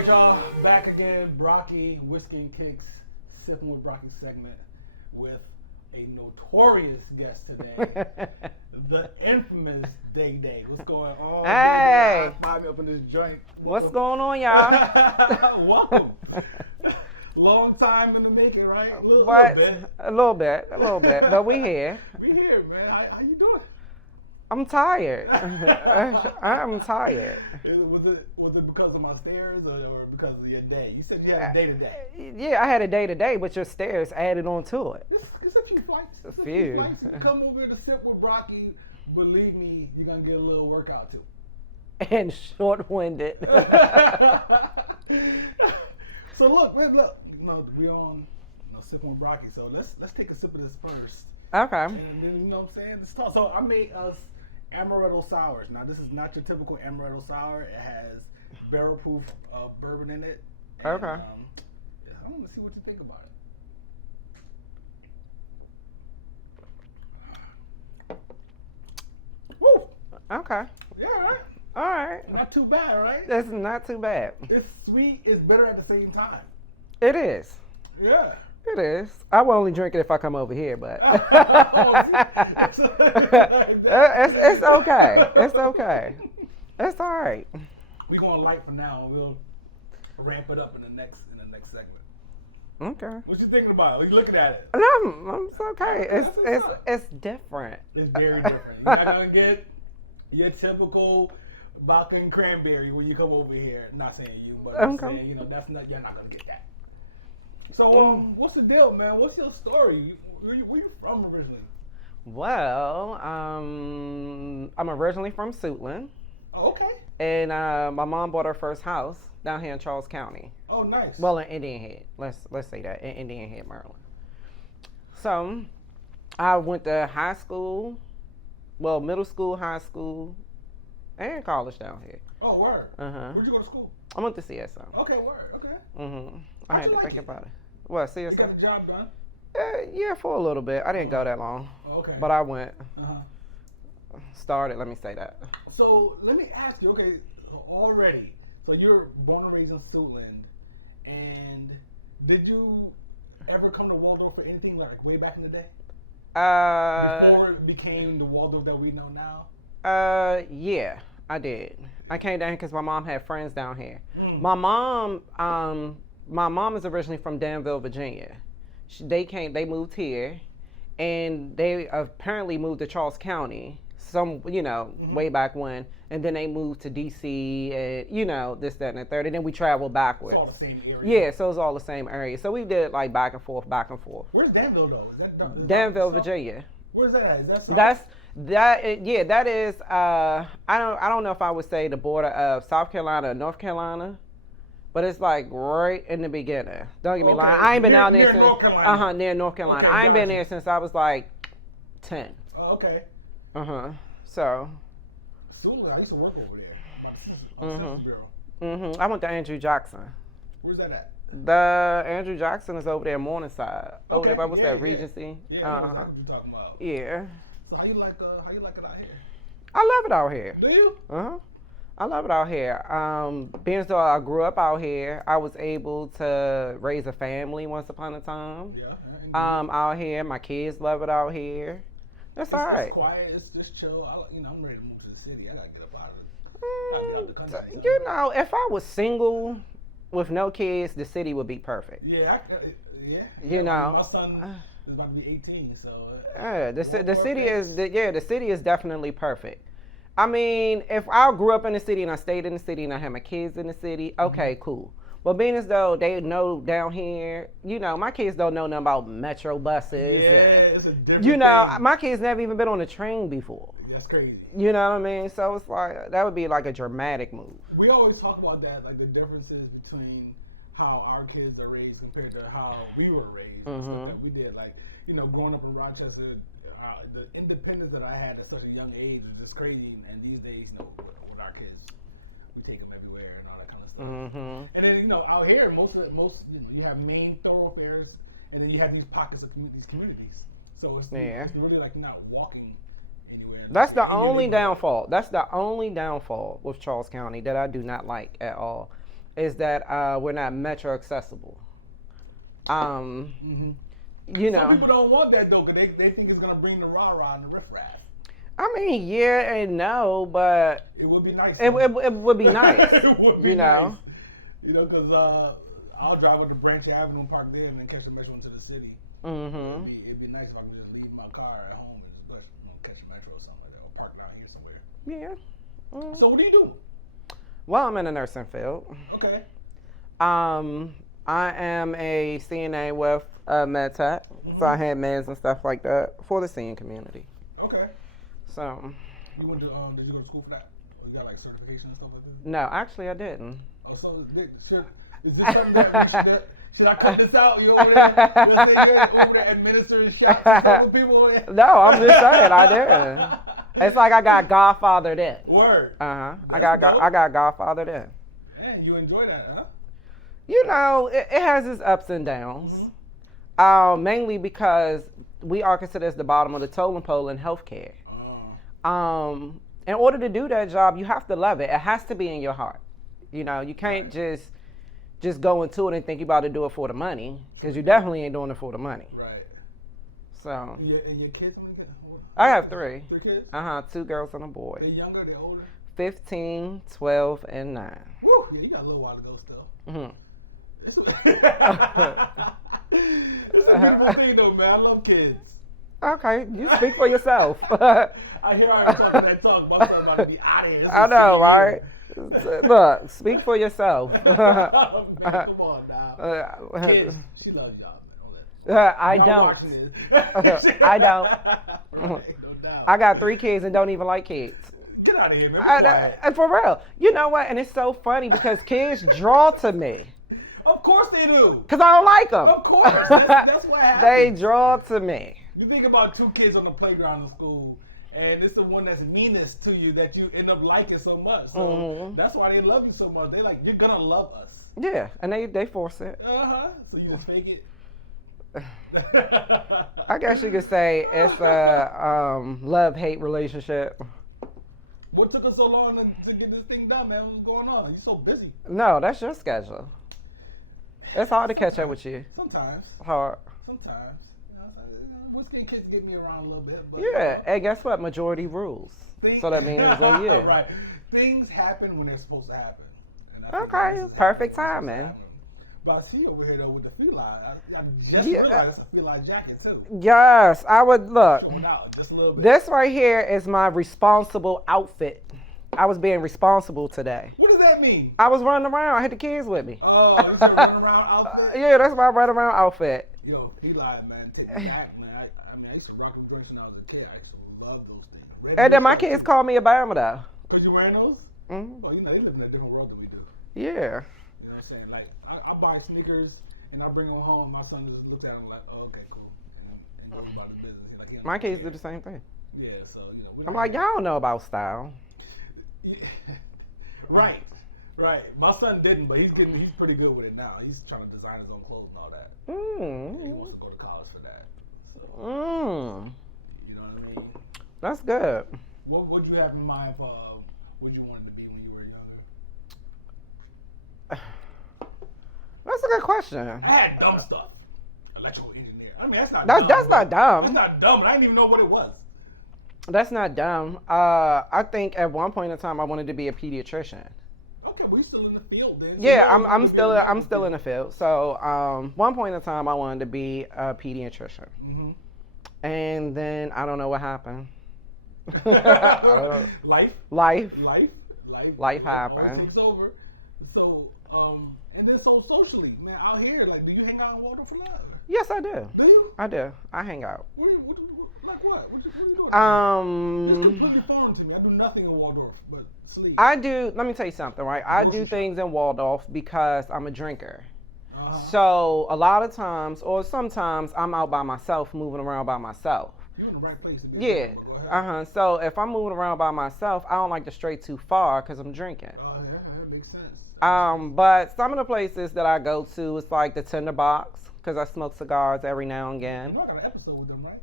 right, y'all. Back again. Brocky, Whiskey and Kicks, Sippin with Brocky segment with a notorious guest today. The infamous Day Day. What's going on? Hey. Find me up in this joint. What's going on, y'all? Welcome. Long time in the making, right? A little bit. A little bit. But we here. We here, man. How you doing? I'm tired. I'm tired. Was it because of my stairs or because of your day? You said you had a day today. Yeah, I had a day today, but your stairs added on to it. It's a few flights. A few. Flights. You come over to Sip with Brocky. Believe me, you're gonna get a little workout too. And short-winded. So look. You know, we on Sipping with Brocky. So let's take a sip of this first. Okay. And then you know what I'm saying? Let's talk. So I made us amaretto sours. Now this is not your typical amaretto sour. It has barrel proof bourbon in it. And, Okay. I want to see what you think about it. Woo! Okay. Yeah, right? All right. Not too bad, right? That's not too bad. It's sweet. It's bitter at the same time. It is. Yeah. It is. I will only drink it if I come over here, but It's okay. It's okay. It's all right. We're going light for now, and we'll ramp it up in the next segment. Okay. What you thinking about? What you looking at it? No, it's okay. It's different. It's very different. You're not gonna get your typical vodka and cranberry when you come over here. Not saying you, but I'm saying you're not gonna get that. So what's the deal, man? What's your story? Where you from originally? Well, I'm originally from Suitland. Oh, okay. And my mom bought her first house down here in Charles County. Oh, nice. Well, in Indian Head. Let's say that, in Indian Head, Maryland. So I went to high school, middle school, high school, and college down here. Oh, word. Uh-huh. Where'd you go to school? I went to CSO. Okay, word. Okay. Mm-hmm. I How'd had you to like think it? about it. What, CSO? You got the job done? Yeah, for a little bit. I didn't go that long. Okay. But I went. Uh-huh. Started, let me say that. So let me ask you, okay, already, so you're born and raised in Suitland, and did you ever come to Waldorf for anything like way back in the day? Before it became the Waldorf that we know now? Yeah, I did. I came down here because my mom had friends down here. Mm. My mom is originally from Danville, Virginia. They moved here, and they apparently moved to Charles County. Way back when, and then they moved to DC, and this, that, and the third, and then we traveled backwards. It's all the same area. Yeah, so it was all the same area. So we did like back and forth. Where's Danville though? Is that Danville, South? Virginia. Where's that at? Is that South? That is. I don't know if I would say the border of South Carolina or North Carolina, but it's like right in the beginning. Don't get me wrong. I ain't been down there since near North Carolina. Okay, I ain't been there since I was like 10. Oh, okay. So. Suitland, I used to work over there. Census Bureau. I went to Andrew Jackson. Where's that at? The Andrew Jackson is over there in Morningside. Over there by what's that, Regency? Yeah, that's what you're talking about. Yeah. So how you like it out here? I love it out here. Do you? I love it out here. Being as though I grew up out here, I was able to raise a family once upon a time. Yeah. Out here, my kids love it out here. It's all right. It's quiet. It's just chill. I'm ready to move to the city. I gotta get up out of the country. If I was single with no kids, the city would be perfect. Yeah. My son is about to be 18, so. The city is definitely perfect. I mean, if I grew up in the city and I stayed in the city and I had my kids in the city, okay, cool. But being as though they know down here, my kids don't know nothing about metro buses. Yeah, it's a different thing. My kids never even been on a train before. That's crazy. You know what I mean? So it's like, that would be like a dramatic move. We always talk about that, like the differences between how our kids are raised compared to how we were raised. And stuff that we did, like, growing up in Rochester, the independence that I had at such a young age was just crazy. And these days, with our kids, we take them everywhere and all that kind of stuff. And then out here, most you have main thoroughfares, and then you have these pockets of these communities. So it's really like not walking anywhere. That's the only downfall. That's the only downfall with Charles County that I do not like at all. is that we're not metro accessible. Mm-hmm. You know, some people don't want that though, because they think it's gonna bring the rah-rah and the riffraff. I mean, yeah and no, but it would be nice. It would be nice. It would be nice. Nice. You know, because I'll drive up to Branch Avenue and park there and then catch the metro into the city. Mm-hmm. It'd be nice if I could just leave my car at home and just catch the metro or something like that, or park down here somewhere. Yeah. Mm. So what do you do? Well, I'm in the nursing field. Okay. I am a CNA with med tech, so I had meds and stuff like that for the senior community. Okay. So. You went to did you go to school for that? Or you got like certification and stuff like that? No, actually I didn't. Oh, so is this something that should I cut this out? You over there? Let's say you're over there administering shots to people over there? No, I'm just saying I didn't. It's like I got godfathered in. Word. I got godfathered in. Man, you enjoy that, huh? You know, it has its ups and downs. Mainly because we are considered as the bottom of the totem pole in healthcare. In order to do that job, you have to love it. It has to be in your heart. You know, you can't just go into it and think you're about to do it for the money, because you definitely ain't doing it for the money. Right. So. And your kids, how many kids? I have 3. 3 kids? 2 girls and a boy. They're younger, they're older? 15, 12, and 9. Woo! Yeah, you got a little while to go still. Mm-hmm. It's a beautiful thing though, man. I love kids. Okay, you speak for yourself. I hear I talking that talk, but I'm about to be out of here. I know, right? Look, speak for yourself. Man, come on now. Kids, she loves y'all, man. I don't. I don't. Right, no doubt. I got 3 kids and don't even like kids. Get out of here, man. And for real, you know what? And it's so funny because kids draw to me. Of course they do. Because I don't like them. Of course. That's what happens. They draw to me. You think about 2 kids on the playground in school, and it's the one that's meanest to you that you end up liking so much. So that's why they love you so much. They like, you're going to love us. Yeah, and they force it. Uh-huh. So you just fake it. I guess you could say it's a love-hate relationship. What took us so long to get this thing done, man? What's going on? You're so busy. No, that's your schedule. It's hard to catch up with you. Sometimes. Hard. Sometimes. Whiskey kids get me around a little bit. But, yeah, and guess what? Majority rules. So that means yeah. Right. Things happen when they're supposed to happen. Okay, perfect timing. But I see you over here though with the feline. I just realized it's a feline jacket too. Yes, I would look. Just a little bit. This right here is my responsible outfit. I was being responsible today. What does that mean? I was running around. I had the kids with me. Oh, you said running around outfit? Yeah, that's my run around outfit. Yo, feline, man, take it back, man. I mean, I used to rock them joints when I was a kid. I used to love those things. And then my kids call me a Bama though. Because you wearing those? Mm-hmm. Well, you know, they live in a different world than we do. Yeah. You know what I'm saying? Like, I buy sneakers and I bring them home. My son just looks at them like, oh, okay, cool. And goes about his business. Like, my kids do the same thing. Yeah, so, you know. I'm like, y'all don't know about style. Yeah. Right. My son didn't, but he's pretty good with it now. He's trying to design his own clothes and all that. He wants to go to college for that. So, you know what I mean? That's good. What would you have in mind for what you wanted to be when you were younger? That's a good question. I had dumb stuff. Electrical engineer. I mean, that's not dumb. That's not dumb. That's not dumb, but I didn't even know what it was. That's not dumb. I think at one point in time I wanted to be a pediatrician. Okay, well, you're still in the field then. So yeah, I'm still in the field. So one point in time I wanted to be a pediatrician, and then I don't know what happened. Life happened. It's over. So and then socially, man, out here, like, do you hang out in Waldorf a lot? Yes, I do. Do you? I do. I hang out. Like what? What you doing? Just put your phone to me. I do nothing in Waldorf but sleep. I do. Let me tell you something, right? I do things in Waldorf because I'm a drinker. So a lot of times, or sometimes, I'm out by myself, moving around by myself. You're in the right place. Yeah. So if I'm moving around by myself, I don't like to stray too far because I'm drinking. Oh, yeah, that makes sense. But some of the places that I go to, it's like the Tinderbox, because I smoke cigars every now and again. I got an episode with them, right?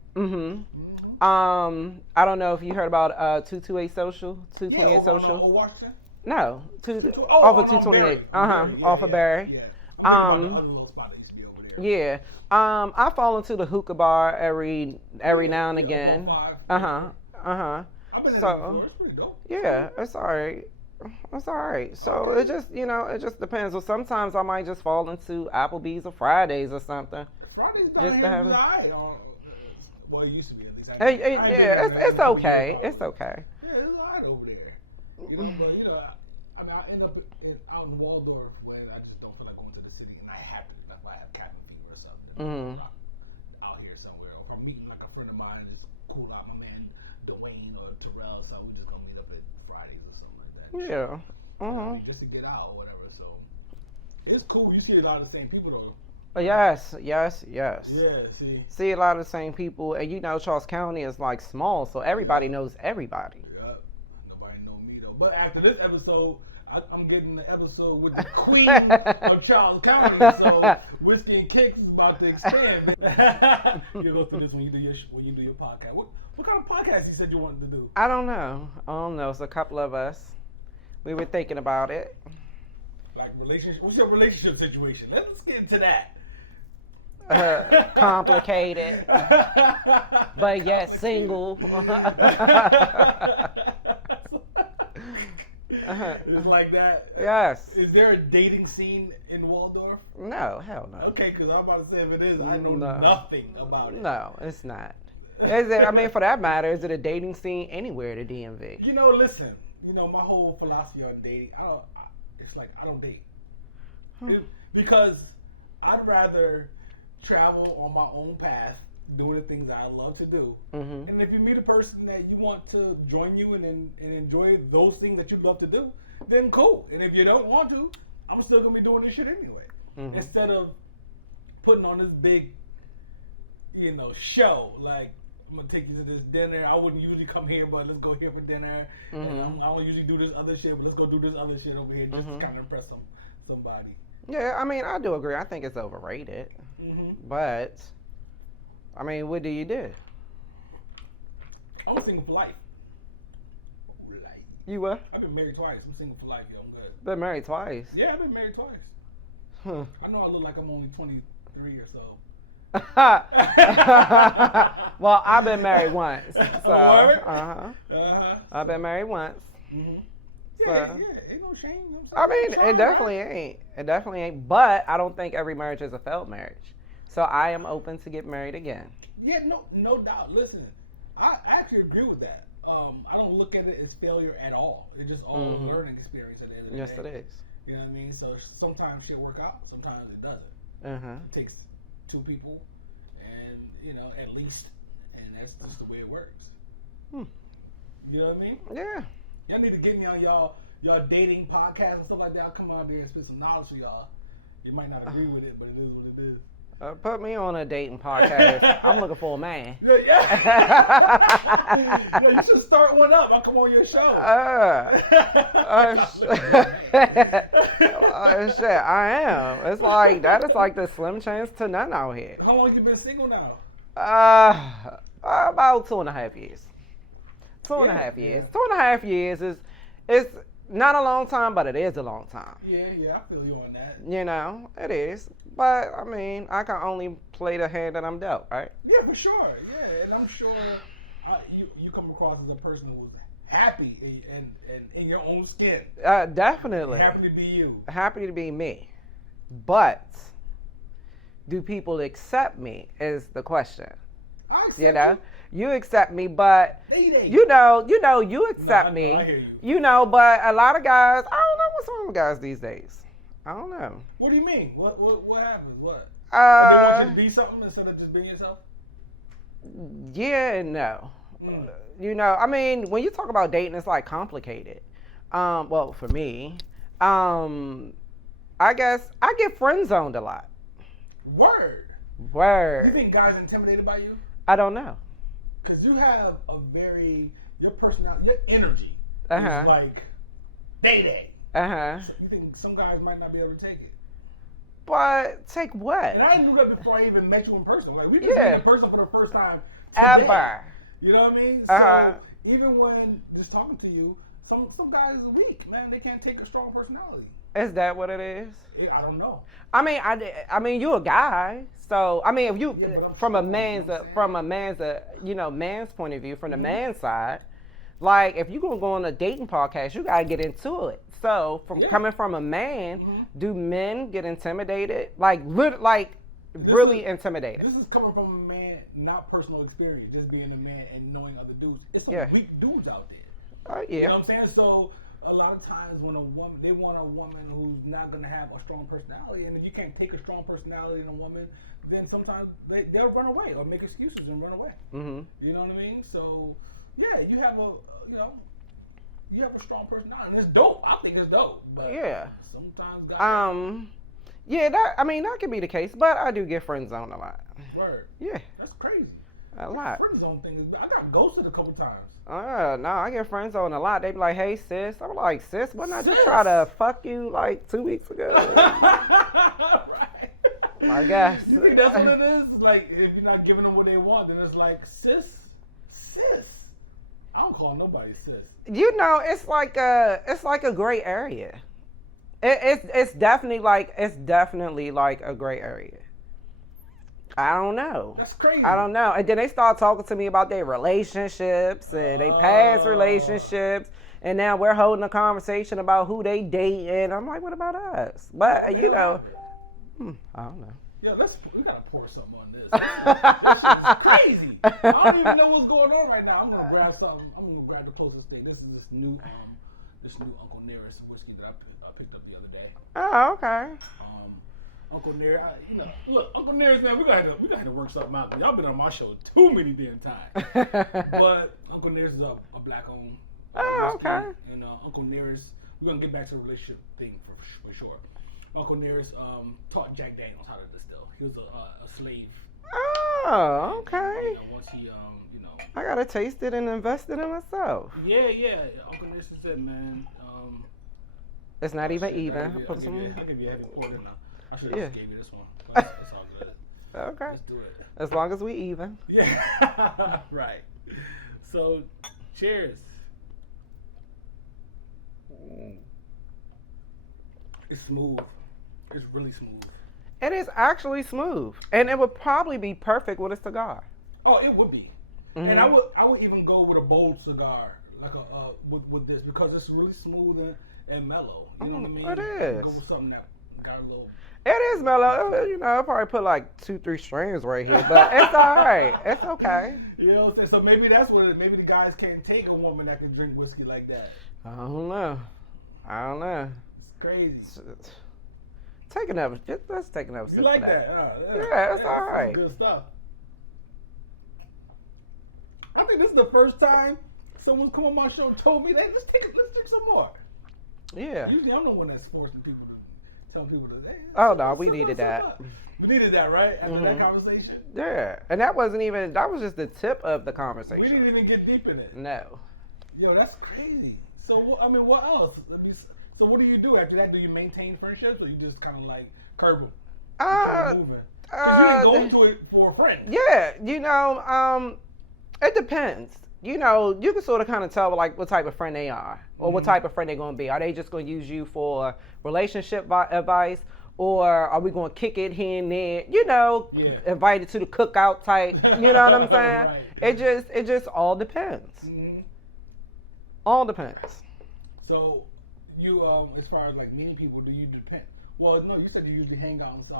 I don't know if you heard about 228 Social, 228 Social. Washington? No, Oh, off of on 228. Barry. Yeah, Off of Barry. Yeah. I'm thinking about the other little spot that used to be over there. Yeah. I fall into the hookah bar every now and again. 105. I've been in there before. It's pretty dope. Yeah, it's alright. It's alright. So it just it just depends. So sometimes I might just fall into Applebee's or Fridays or something. Fridays Just to have it. Well, it used to be at least. It's okay. It's okay. Yeah, it's alright over there. But I mean, I end up out in Waldorf when I just don't feel like going to the city, and I have to. That's why I have cabin fever or something. Mm-hmm. Out here somewhere, or if I'm meeting like a friend of mine, just cool out, my man Dwayne or Terrell, so we just gonna meet up at Fridays or something like that. Yeah. Just to get out or whatever. So it's cool. You see a lot of the same people though. Yes. Yeah, See a lot of the same people, and Charles County is like small, so everybody knows everybody. Yeah, nobody know me though. But after this episode, I'm getting the episode with the queen of Charles County, so Whiskey and Kicks is about to expand. You go through this when you do your podcast. What kind of podcast you said you wanted to do? I don't know. It's a couple of us. We were thinking about it. Like relationship. What's your relationship situation? Let's get into that. Complicated, but yet single. It's like that. Yes. Is there a dating scene in Waldorf? No, hell no. Okay, because I'm about to say if it is, I know nothing about it. No, it's not. Is it? I mean, for that matter, is it a dating scene anywhere at the DMV? Listen. My whole philosophy on dating, I don't date. Because I'd rather travel on my own path, doing the things I love to do. Mm-hmm. And if you meet a person that you want to join you and enjoy those things that you love to do, then cool. And if you don't want to, I'm still going to be doing this shit anyway. Mm-hmm. Instead of putting on this big, show. Like, I'm going to take you to this dinner. I wouldn't usually come here, but let's go here for dinner. Mm-hmm. And I don't usually do this other shit, but let's go do this other shit over here just to kind of impress somebody. Yeah, I mean, I do agree. I think it's overrated. Mm-hmm. But, I mean, what do you do? I'm single for life. You what? I've been married twice. I'm single for life, yo. I'm good. Been married twice? Yeah, I've been married twice. Huh. I know I look like I'm only 23 or so. Well, I've been married once. So, I've been married once. Mm-hmm. So, yeah, ain't no shame. I mean, it definitely ain't. It definitely ain't. But I don't think every marriage is a failed marriage. So I am open to get married again. Yeah, no doubt. Listen, I actually agree with that. I don't look at it as failure at all. It's just all a learning experience at the end of the day. Yes, it is. You know what I mean? So sometimes shit work out. Sometimes it doesn't. It takes two people, and at least, and that's just the way it works. You know what I mean? Yeah. Y'all need to get me on y'all dating podcast and stuff like that. I'll come out there and spit some knowledge for y'all. You might not agree with it, but it is what it is. Put me on a dating podcast. I'm looking for a man. Yeah. You should start one up. I'll come on your show. Shit, I am. It's like that is like the slim chance to none out here. How long you been single now? About 2.5 years. 2.5 years. 2.5 years is not a long time, but it is a long time. Yeah, I feel you on that. It is. But, I mean, I can only play the hand that I'm dealt, right? Yeah, for sure. Yeah, and I'm sure you come across as a person who's happy and in your own skin. Definitely. Happy to be you. Happy to be me. But, do people accept me is the question. I accept you accept me, but you accept me. I hear you. But a lot of guys, I don't know what's wrong with guys these days. I don't know. What do you mean? What happens? What? They want you to be something instead of just being yourself? Yeah and no. I mean, when you talk about dating, it's like complicated. Well, for me, I guess I get friend zoned a lot. Word. You think guys are intimidated by you? I don't know. Because you have your personality, your energy is like day. So you think some guys might not be able to take it? But take what? And I knew that before I even met you in person. Like we met in person for the first time today. Ever. You know what I mean? So even when just talking to you, some guys are weak, man. They can't take a strong personality. Is that what it is? Yeah, I don't know. I mean, you're a guy, so I mean, if you from a man's man's point of view, from the man's side, like if you're gonna go on a dating podcast, you gotta get into it. So coming from a man, do men get intimidated? Like really intimidated? This is coming from a man, not personal experience, just being a man and knowing other dudes. It's some weak dudes out there. Yeah. You know what I'm saying? So a lot of times when they want a woman who's not gonna have a strong personality, and if you can't take a strong personality in a woman, then sometimes they'll run away or make excuses and run away. Mm-hmm. You know what I mean? So yeah, you have a strong personality, and it's dope. I think it's dope. But sometimes guys, that could be the case, but I do get friend zoned a lot. Word. Yeah. That's crazy. A lot. Friend zone thing is bad. I got ghosted a couple times. No, I get friend zoned a lot. They be like, "Hey, sis." I'm like, "Sis, wouldn't I just try to fuck you like 2 weeks ago?" Right. I guess. You think that's what it is? Like, if you're not giving them what they want, then it's like, sis. I don't call nobody sis. You know, it's like a gray area. It's definitely like a gray area. I don't know. That's crazy. I don't know. And then they start talking to me about their relationships and they past relationships. And now we're holding a conversation about who they date. And I'm like, what about us? But, you know, I don't know. Yeah, we got to pour something on this. This shit is crazy. I don't even know what's going on right now. I'm going to grab something. I'm going to grab the closest thing. This is this new Uncle Nearest whiskey that I picked up the other day. Oh, okay. Uncle Near, look, Uncle Nearest, man, we gonna have to work something out. Y'all been on my show too many damn times. But Uncle Nearest is a black-owned whiskey. Okay. And Uncle Nearest, we're gonna get back to the relationship thing for sure. Uncle Nearest taught Jack Daniels how to distill. He was a slave. Oh, okay. Once he, I gotta taste it and invest it in myself. Yeah. Uncle Nearest said, man. It's not even. I'll give you a heavy quarter now. I should have just gave you this one. But it's all good. Okay. Let's do it. As long as we even. Yeah. Right. So, cheers. It's smooth. It's really smooth. It is actually smooth, and it would probably be perfect with a cigar. Oh, it would be. Mm-hmm. And I would even go with a bold cigar, like with this, because it's really smooth and mellow. You know what I mean? It is. Go with something that got a little. It is mellow. You know, I'll probably put like 2-3 strands right here, but it's all right. It's okay. You know what I'm saying? So maybe that's what it is. Maybe the guys can't take a woman that can drink whiskey like that. I don't know. It's crazy. Take another. Let's take another sip. You like that? Yeah, it's all right. Good stuff. I think this is the first time someone's come on my show and told me, "Hey, let's drink some more." Yeah. Usually I'm the one that's forcing people to tell people to. Hey, oh no, we needed that. We needed that, right? After that conversation. Yeah, and that wasn't even. That was just the tip of the conversation. We didn't even get deep in it. No. Yo, that's crazy. So I mean, what else? So what do you do after that? Do you maintain friendships, or you just kind of like curb them? Because you didn't go into it for a friend. Yeah, you know, it depends. You know, you can sort of kind of tell like what type of friend they are, or what type of friend they're going to be. Are they just going to use you for relationship advice, or are we going to kick it here and there? You know, invited to the cookout type. You know what I'm saying? Right. It just all depends. Mm-hmm. All depends. So, you as far as like meeting people, do you depend? Well, no, you said you usually hang out in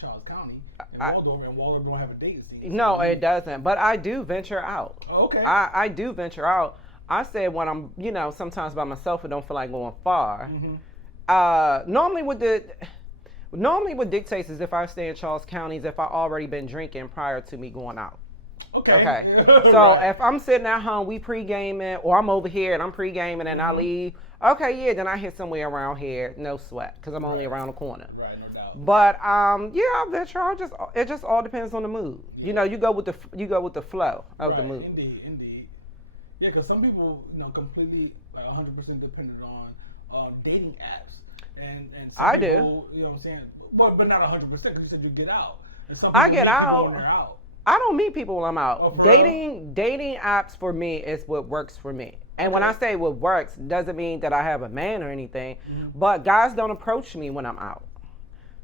Charles County, and Waldorf don't have a dating scene. No, it doesn't. But I do venture out. Oh, okay. I do venture out. I said when I'm, you know, sometimes by myself and don't feel like going far. Mm-hmm. Normally what dictates is if I stay in Charles County is if I already been drinking prior to me going out. Okay. So if I'm sitting at home, we pre-gaming, or I'm over here and I'm pre-gaming and I leave, okay, then I hit somewhere around here, no sweat, because I'm only around the corner. Right, no doubt. But I venture. It just all depends on the mood. Yeah. You know, you go with the flow of the mood. Indeed. Yeah, because some people, completely 100% dependent on dating apps, and some I people, do. You know what I'm saying? But not 100% because you said you get out. And some I get out. When they're out. I don't meet people when I'm out. Oh, Dating apps for me is what works for me. And when I say what works, doesn't mean that I have a man or anything, Mm-hmm. but guys don't approach me when I'm out.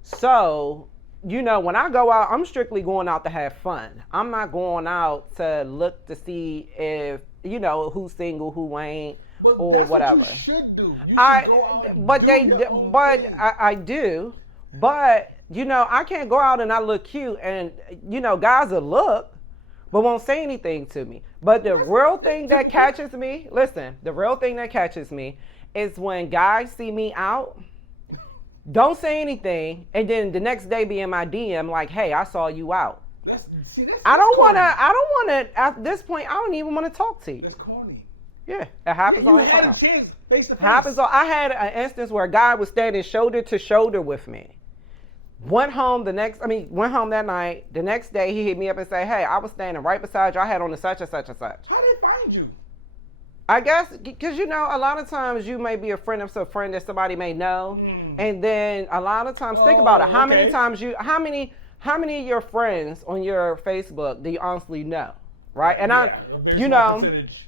So, you know, when I go out, I'm strictly going out to have fun. I'm not going out to look to see if, you know, who's single, who ain't, But or that's whatever. What you should do. You should go out and But do they, your own but thing. I do. But, you know, I can't go out and I look cute and, you know, guys will look, but won't say anything to me. But the real thing that catches me, listen, the real thing that catches me is when guys see me out, don't say anything, and then the next day be in my DM like, hey, I saw you out. I don't want to, at this point, I don't even want to talk to you. That's corny. Yeah, it happens all the time. You had a chance face to face. I had an instance where a guy was standing shoulder to shoulder with me. Went home that night. The next day, he hit me up and said, hey, I was standing right beside you. I had on the such and such and such. How did they find you? I guess because, you know, a lot of times you may be a friend of a friend that somebody may know. And then a lot of times, think about it. How many times how many of your friends on your Facebook do you honestly know? Right? And you know, percentage.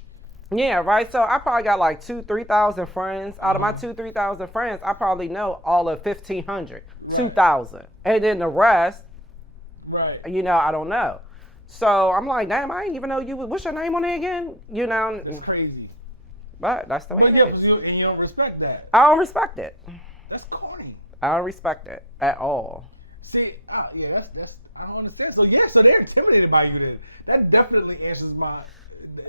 Yeah, right. So I probably got like 2,000-3,000 friends. Out of my 2,000-3,000 friends, I probably know all of 1,500, 2,000, and then the rest, you know, I don't know. So I'm like, damn, I didn't even know you. What's your name on there again? You know, it's crazy. But that's the way it is. And you don't respect that. I don't respect it. That's corny. I don't respect it at all. See, yeah, that's I don't understand. So yeah, so they're intimidated by you. Then that definitely answers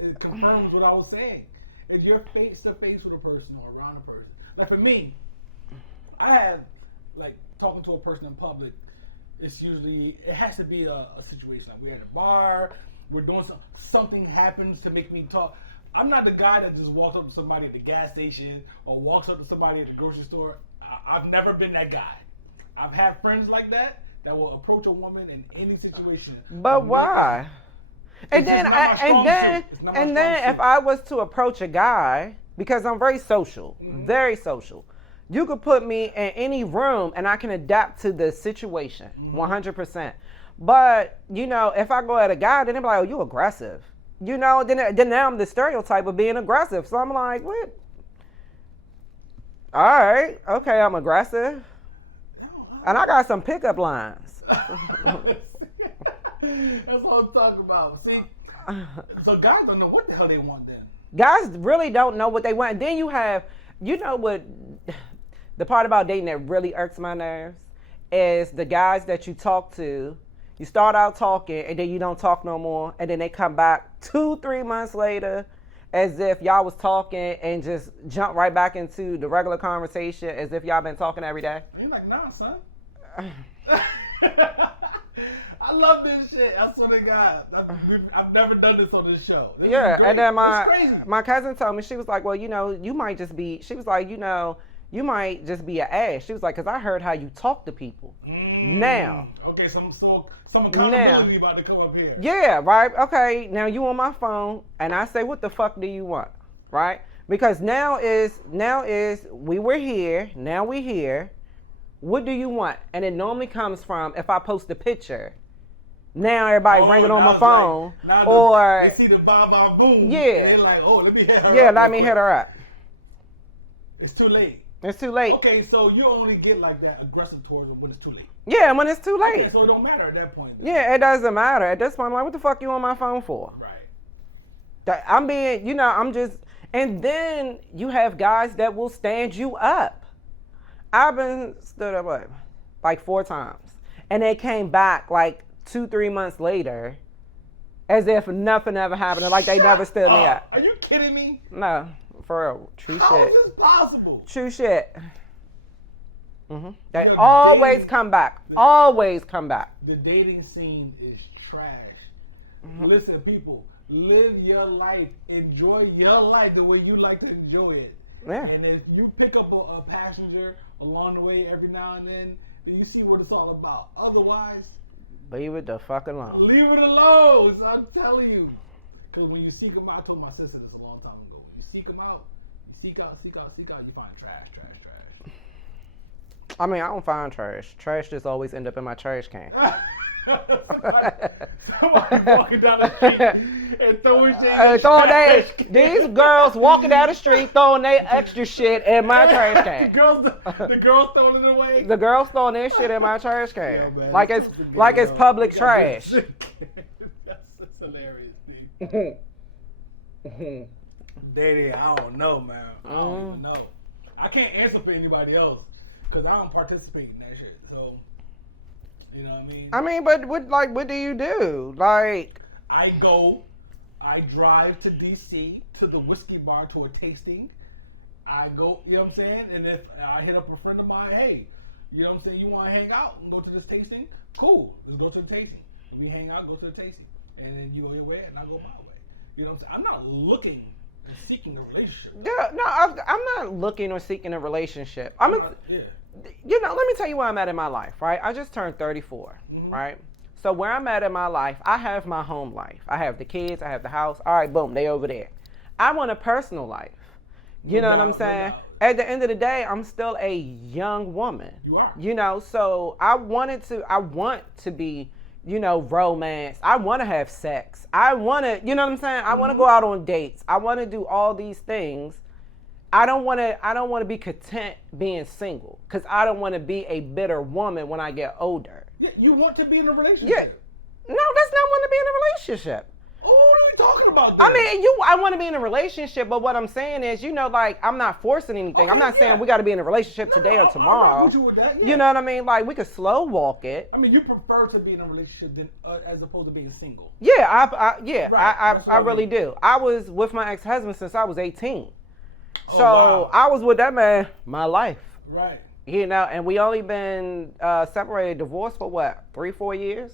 it confirms what I was saying. If you're face to face with a person or around a person, like for me, I have like talking to a person in public. It has to be a situation like we're at a bar, we're doing something happens to make me talk. I'm not the guy that just walks up to somebody at the gas station or walks up to somebody at the grocery store. I've never been that guy. I've had friends like that will approach a woman in any situation. But why? And then if I was to approach a guy, because I'm very social, very social, you could put me in any room and I can adapt to the situation 100%. But, you know, if I go at a guy, then they're like, oh, you aggressive. You know, then now I'm the stereotype of being aggressive. So I'm like, what? All right, okay, I'm aggressive. And I got some pickup lines. That's what I'm talking about. See? So guys don't know what the hell they want then. Guys really don't know what they want. And then you have, you know what, the part about dating that really irks my nerves is the guys that you talk to, you start out talking and then you don't talk no more. And then they come back 2-3 months later as if y'all was talking and just jump right back into the regular conversation as if y'all been talking every day. You're like, nah, son. I love this shit. I swear to God. I've never done this on this show. This and then my cousin told me, she was like, well, you know, you might just be, she was like, you know, you might just be an ass. She was like, because I heard how you talk to people. Now. Okay, some accountability about to come up here. Yeah, right. Okay, now you on my phone, and I say, what the fuck do you want? Right? Because now is we were here, now we here. What do you want? And it normally comes from if I post a picture. Now everybody ringing on my phone, like, or they see the boom boom. Yeah, they're like, oh, let me hit her. Yeah, let me hit her up. It's too late. It's too late. Okay, so you only get like that aggressive towards them when it's too late. Yeah, when it's too late. Okay, so it don't matter at that point. Yeah, it doesn't matter at this point. I'm like, what the fuck you on my phone for? Right. I'm being, you know, I'm just, and then you have guys that will stand you up. I've been stood up like 4 times, and they came back like 2-3 months later, as if nothing ever happened, like they never stood me up. Are you kidding me? No, for real, true How shit. is this possible? True shit. They always come back. Always come back. The dating scene is trash. Listen, people, live your life. Enjoy your life the way you like to enjoy it. Yeah. And if you pick up a passenger along the way every now and then you see what it's all about. Otherwise, leave it the fuck alone. Leave it alone. So I'm telling you. Because when you seek them out, I told my sister this a long time ago. When you seek them out, you seek out, you find trash. I mean, I don't find trash. Trash just always end up in my trash can. somebody walking down the street and Throwing these girls walking down the street throwing their extra shit in my trash can. The girls throwing it away. The girls throwing their shit in my trash can, Yo, man, like it's public trash. That's hilarious, dude. Daddy, I don't know, man. I don't even know. I can't answer for anybody else because I don't participate in that shit. So, you know what I mean? I mean, but what do you do? Like, I drive to DC to the whiskey bar to a tasting. I go, you know what I'm saying? And if I hit up a friend of mine, hey, you know what I'm saying? You want to hang out and go to this tasting? Cool. Let's go to the tasting. If we hang out, go to the tasting. And then you go your way and I go my way. You know what I'm saying? I'm not looking and seeking a relationship. Yeah, no, I'm not looking or seeking a relationship. You know, let me tell you where I'm at in my life, right? I just turned 34, right? So where I'm at in my life, I have my home life. I have the kids, I have the house. All right, boom, they over there. I want a personal life. You know what I'm saying? At the end of the day, I'm still a young woman. You are. You know, so I want to be, you know, romance. I want to have sex. I want to, you know what I'm saying? I want to go out on dates. I want to do all these things. I don't want to be content being single because I don't want to be a bitter woman when I get older. Yeah, you want to be in a relationship. Yeah. No, that's not wanting to be in a relationship. Oh, what are we talking about then? I mean, I want to be in a relationship, but what I'm saying is, you know, like, I'm not forcing anything. Okay, I'm not saying we got to be in a relationship today or tomorrow. I'm with you with that, yeah. You know what I mean? Like, we could slow walk it. I mean, you prefer to be in a relationship than as opposed to being single. Yeah, I Right, really do. I was with my ex-husband since I was 18. Oh, So wow. I was with that man my life. Right. You know, and we only been separated, divorced for what, 3-4 years?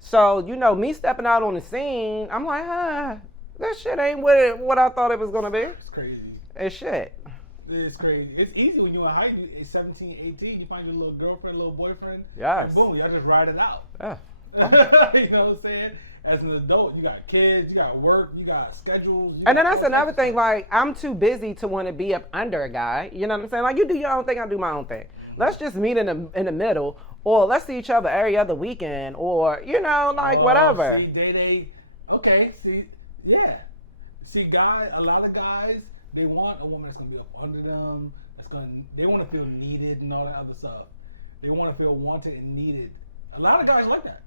So, you know, me stepping out on the scene, I'm like, that shit ain't what I thought it was going to be. It's crazy. It's shit. It's crazy. It's easy when you're in high school, 17, 18, you find your little girlfriend, little boyfriend. Yes. And boom, y'all just ride it out. Yeah. You know what I'm saying? As an adult, you got kids, you got work, you got schedules. And then that's another thing, like, I'm too busy to want to be up under a guy. You know what I'm saying? Like, you do your own thing, I do my own thing. Let's just meet in the middle, or let's see each other every other weekend, or, you know, like, whatever. See, okay, see, yeah. See, a lot of guys, they want a woman that's going to be up under them, they want to feel needed and all that other stuff. They want to feel wanted and needed. A lot of guys like that.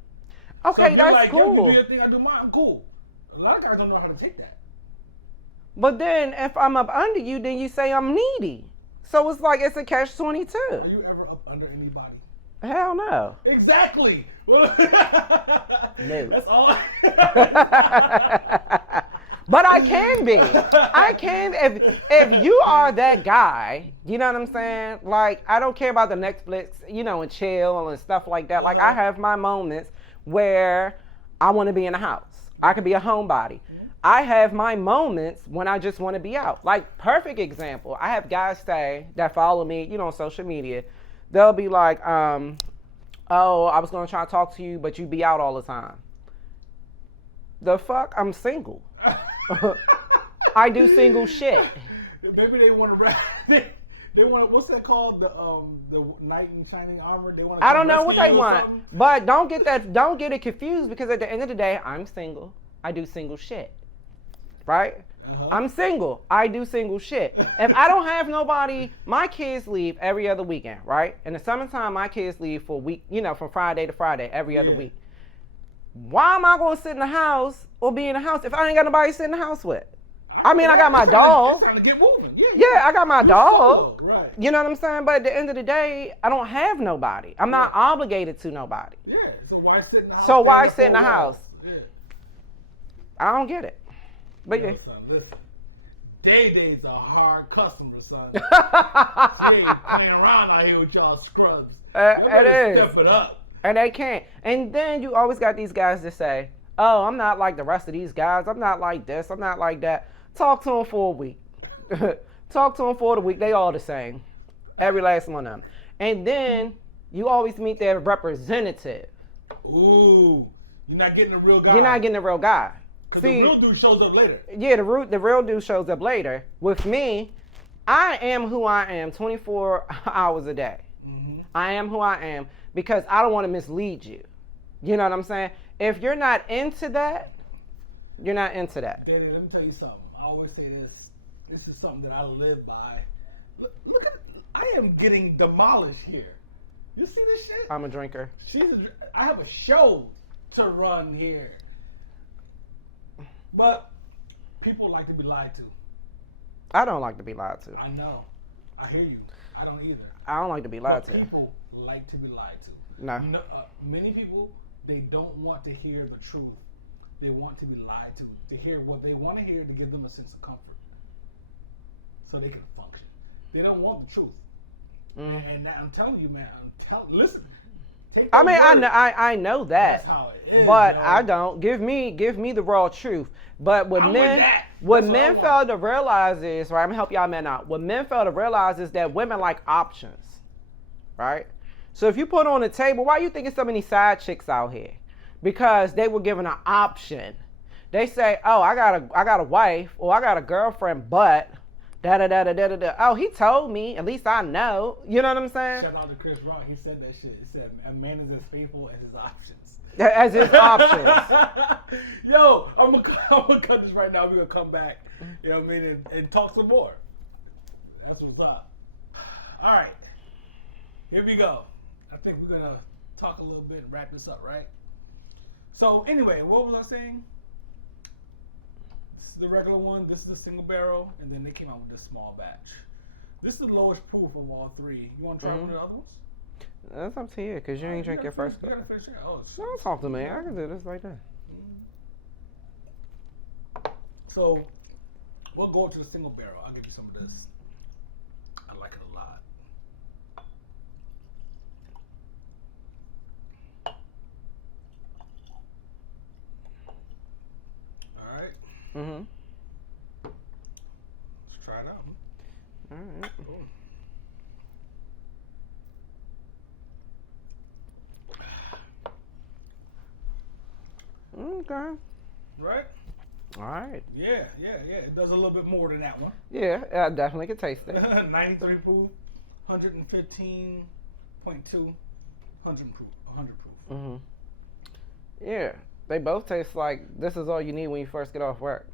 Okay, so that's like, cool. You do your thing, I do mine, I'm cool. A lot of guys don't know how to take that. But then, if I'm up under you, then you say I'm needy. So it's like, it's a catch-22. Are you ever up under anybody? Hell no. Exactly. No. That's all. But I can be. I can, if you are that guy, you know what I'm saying? Like, I don't care about the Netflix, you know, and chill and stuff like that. Like, I have my moments where I want to be in the house. I could be a homebody. I have my moments when I just want to be out. Like, perfect example. I have guys that follow me, you know, on social media. They'll be like, oh, I was going to try to talk to you, but you be out all the time. The fuck? I'm single. I do single shit. Maybe they want to they want, what's that called? The knight in shining armor. They want. I don't know what they want, but don't get it confused, because at the end of the day, I'm single. I do single shit, right? I'm single. I do single shit. If I don't have nobody, my kids leave every other weekend, right? In the summertime, my kids leave for a week, you know, from Friday to Friday, every other week. Why am I going to sit in the house or be in the house if I ain't got nobody to sit in the house with? I mean, I got my dog. It's time to get moving. Yeah, I got my dog. Right. You know what I'm saying? But at the end of the day, I don't have nobody. I'm not obligated to nobody. Yeah. So why sit in the house? So why sit in the house? Yeah. I don't get it. But yeah. Listen. Day-Day's a hard customer, son. She ain't playing around out here with y'all scrubs. It is. Step it up. And they can't. And then you always got these guys that say, oh, I'm not like the rest of these guys. I'm not like this. I'm not like that. Talk to them for a week. Talk to them for the week. They all the same. Every last one of them. And then you always meet their representative. Ooh. You're not getting a real guy. You're not getting a real guy. Because the real dude shows up later. Yeah, the real dude shows up later. With me, I am who I am 24 hours a day. Mm-hmm. I am who I am because I don't want to mislead you. You know what I'm saying? If you're not into that, You're not into that. Danny, let me tell you something. I always say this. This is something that I live by. Look at, I am getting demolished here. You see this shit? I'm a drinker. I have a show to run here. But people like to be lied to. I don't like to be lied to. I know. I hear you. I don't either. I don't like to be lied to. People like to be lied to. No. Many people, they don't want to hear the truth. They want to be lied to hear what they want to hear to give them a sense of comfort, so they can function. They don't want the truth. And I'm telling you, man. Listen. I know that. That's how it is, but yo. I don't. Give me the raw truth. But what I'm men with that. fail to realize is, right, I'm gonna help y'all men out. What men fail to realize is that women like options. Right? So if you put on the table, why you thinking so many side chicks out here? Because they were given an option. They say, oh, I got a wife, or I got a girlfriend, but da da da da da da. Oh, he told me. At least I know. You know what I'm saying? Shout out to Chris Rock. He said that shit. He said a man is as faithful as his options. As his options. Yo, I'm gonna cut this right now. We're gonna come back. You know what I mean, and talk some more. That's what's up. All right, here we go. I think we're gonna talk a little bit and wrap this up, right? So anyway, what was I saying? This is the regular one. This is the single barrel, and then they came out with this small batch. This is the lowest proof of all three. You want to try one of the other ones? That's up to you, because you ain't drink your first cup. You gotta finish it. Oh, Don't talk to me. I can do this like that. So we'll go to the single barrel. I'll give you some of this. I like it a lot. All right. Mm-hmm. Let's try it out. All right. Boom. Okay. Right? All right. Yeah. It does a little bit more than that one. Yeah, I definitely can taste it. 93 proof, 115.2, 100 proof. Mm-hmm. Yeah, they both taste like this is all you need when you first get off work.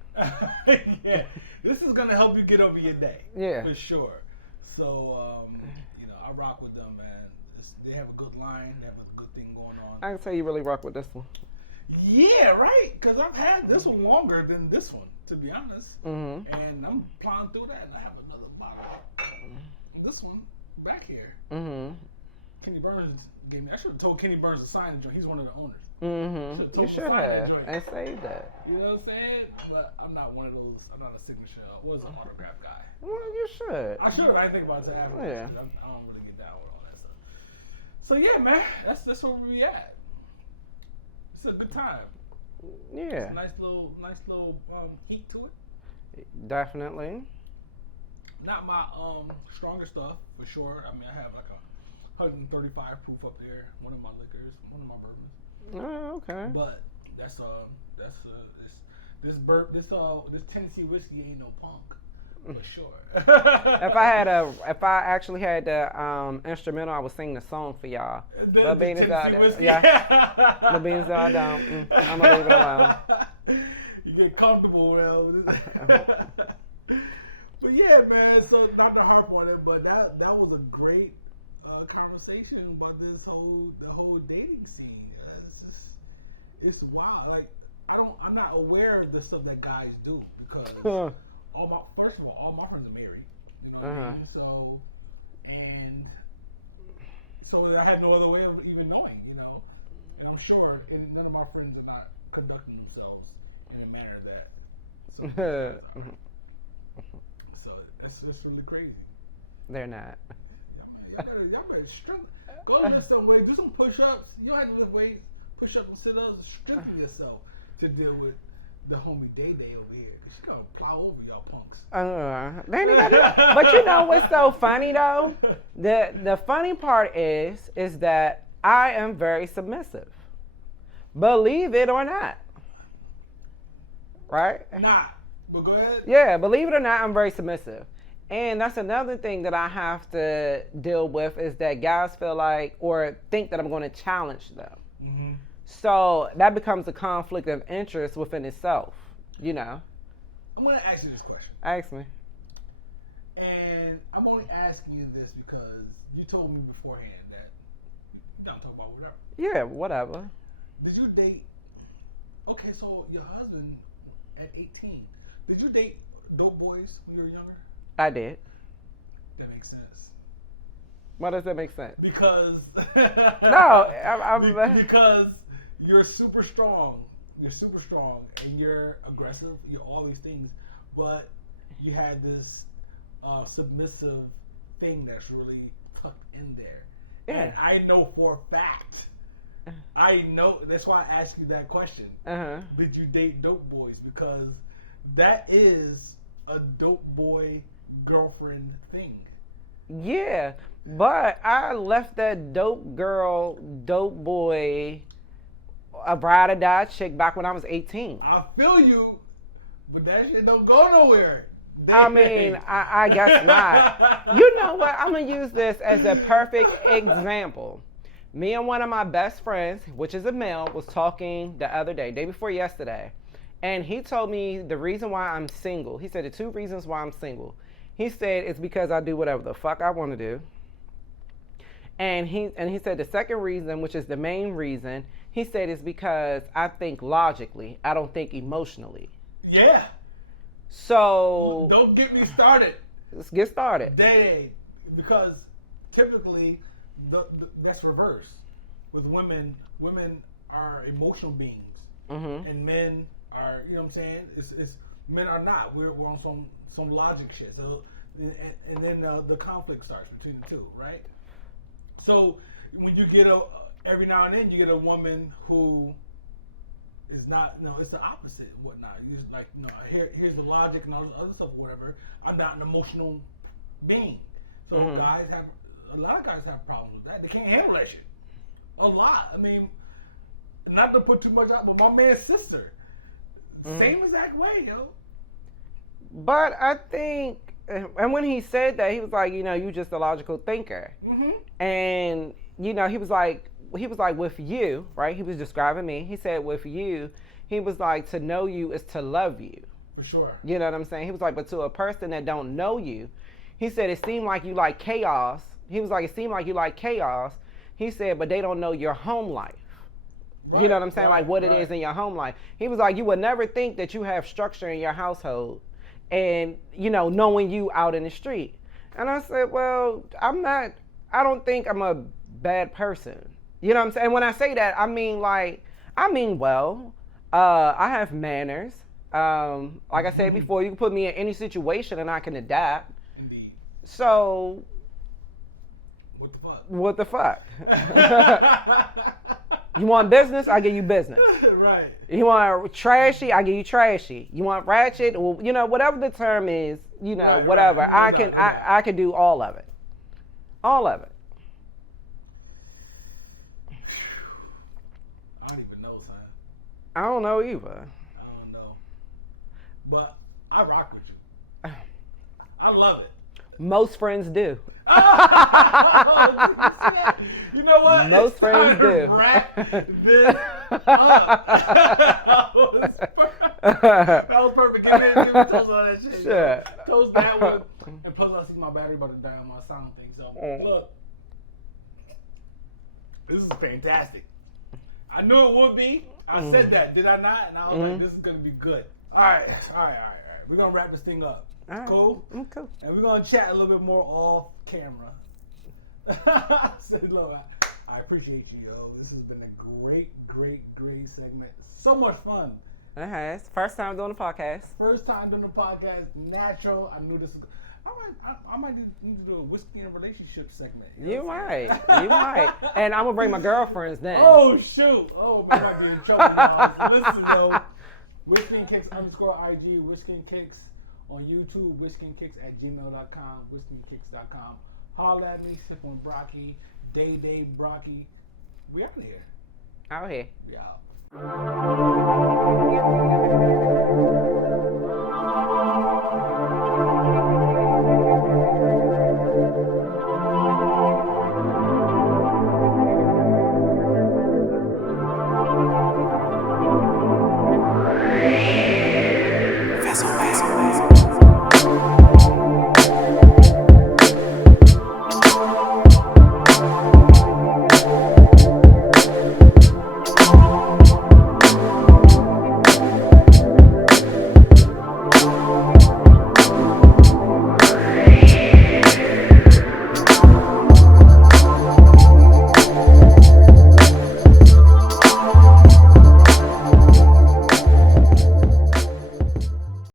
Yeah, this is gonna help you get over your day. Yeah, for sure. So, I rock with them, man. They have a good line. They have a good thing going on. I can tell you really rock with this one. Yeah, right. Because I've had this one longer than this one, to be honest. Mm-hmm. And I'm plowing through that, and I have another bottle. This one back here. Mm-hmm. Kenny Burns gave me. I should have told Kenny Burns to sign the joint. He's one of the owners. Mm-hmm. You should have. And saved that. You know what I'm saying? But I'm not one of those. I'm not a signature. I was an autograph guy. Well, you should. I should. I didn't think about it. Yeah. I don't really get down with all that stuff. So yeah, man, that's where we at. It's a good time. Yeah. It's a nice little heat to it. Definitely. Not my strongest stuff for sure. I mean, I have like a 135 proof up there. One of my liquors, one of my bourbons. Oh, okay. But this Tennessee whiskey ain't no punk. For sure. if I actually had the instrumental, I would sing the song for y'all. But being as I don't, I'm gonna leave it alone. You get comfortable, But yeah, man. So not to harp on it, but that was a great conversation about the whole dating scene. It's wild. Like I'm not aware of the stuff that guys do because. First of all my friends are married, you know what I mean? So I had no other way of even knowing, and I'm sure none of my friends are not conducting themselves in a manner that. So that's just really crazy. They're not. Yeah, man, y'all better strengthen. Go lift some weights, do some push-ups. You don't have to lift weights, push-ups and sit-ups. Strengthen yourself to deal with the homie Day over here. She's gonna plow over y'all punks. But you know what's so funny though? The funny part is that I am very submissive. Believe it or not. Right? Not. But go ahead. Yeah, believe it or not, I'm very submissive. And that's another thing that I have to deal with is that guys feel like or think that I'm going to challenge them. Mm-hmm. So that becomes a conflict of interest within itself. you know. I'm going to ask you this question. Ask me. And I'm only asking you this because you told me beforehand that you don't talk about whatever. Yeah, whatever. Did you date? Okay, so your husband at 18. Did you date dope boys when you were younger? I did. That makes sense. Why does that make sense? Because No, I'm because you're super strong. You're super strong and you're aggressive. You're all these things, but you had this submissive thing that's really tucked in there. Yeah. And I know for a fact. I know. That's why I asked you that question. Did you date dope boys? Because that is a dope boy girlfriend thing. Yeah, but I left that dope girl, dope boy, a ride or die chick back when I was 18. I feel you, but that shit don't go nowhere. I mean, I guess not. You know what? I'm going to use this as a perfect example. Me and one of my best friends, which is a male, was talking the other day before yesterday. And he told me the reason why I'm single. He said the 2 reasons why I'm single. He said it's because I do whatever the fuck I want to do. And he said the second reason, which is the main reason, he said it's because I think logically. I don't think emotionally. Yeah. So Don't get me started. Let's get started. Because typically that's reverse. With women are emotional beings, and men are, you know what I'm saying? It's men are not. We're on some logic shit. So and then the conflict starts between the two, right? So when you get every now and then you get a woman who is not, it's the opposite and whatnot. You're just like, here's the logic and all this other stuff, whatever. I'm not an emotional being. So a lot of guys have problems with that. They can't handle that shit. A lot. I mean, not to put too much out, but my man's sister, same exact way, yo. But I think, and when he said that, he was like, you just a logical thinker. And, he was like, with you, right? He was describing me. He said, with you, he was like, to know you is to love you. For sure. You know what I'm saying? He was like, but to a person that don't know you, he said, it seemed like you like chaos. He was like, it seemed like you like chaos. He said, but they don't know your home life. Right, you know what I'm saying? Like what it is in your home life. He was like, you would never think that you have structure in your household and, knowing you out in the street. And I said, well, I don't think I'm a bad person. You know what I'm saying? When I say that, I mean, I have manners. Like I said before, you can put me in any situation and I can adapt. Indeed. So, what the fuck? You want business? I give you business. Right. You want trashy? I give you trashy. You want ratchet? Well, whatever the term is, whatever. Right. I can do all of it. All of it. I don't even know, son. I don't know either. I don't know. But I rock with you. I love it. Most friends do. Oh, you know what? Most friends do. Wrap this up. That was perfect. Give me toast on that shit. Sure. Toast that one. And plus, I see my battery about to die on my sound thing. So, look. This is fantastic. I knew it would be. I said that, did I not? And I was like, this is going to be good. All right. We're going to wrap this thing up. Right. Cool? Cool. And we're going to chat a little bit more off camera. So, look, I appreciate you, yo. This has been a great segment. So much fun. It has. First time doing a podcast. Natural. I knew this was... I might need to do a whiskey and relationship segment. You might. And I'm going to bring my girlfriends then. Oh, shoot. Oh, we might be in trouble now. So listen, though. Whiskey and Kicks _IG. Whiskey and Kicks on YouTube. whiskeyandkicks@gmail.com. whiskeyandkicks.com. Holla at me. Sippin Brocky. Day Brocky. We out here. Out here. We out.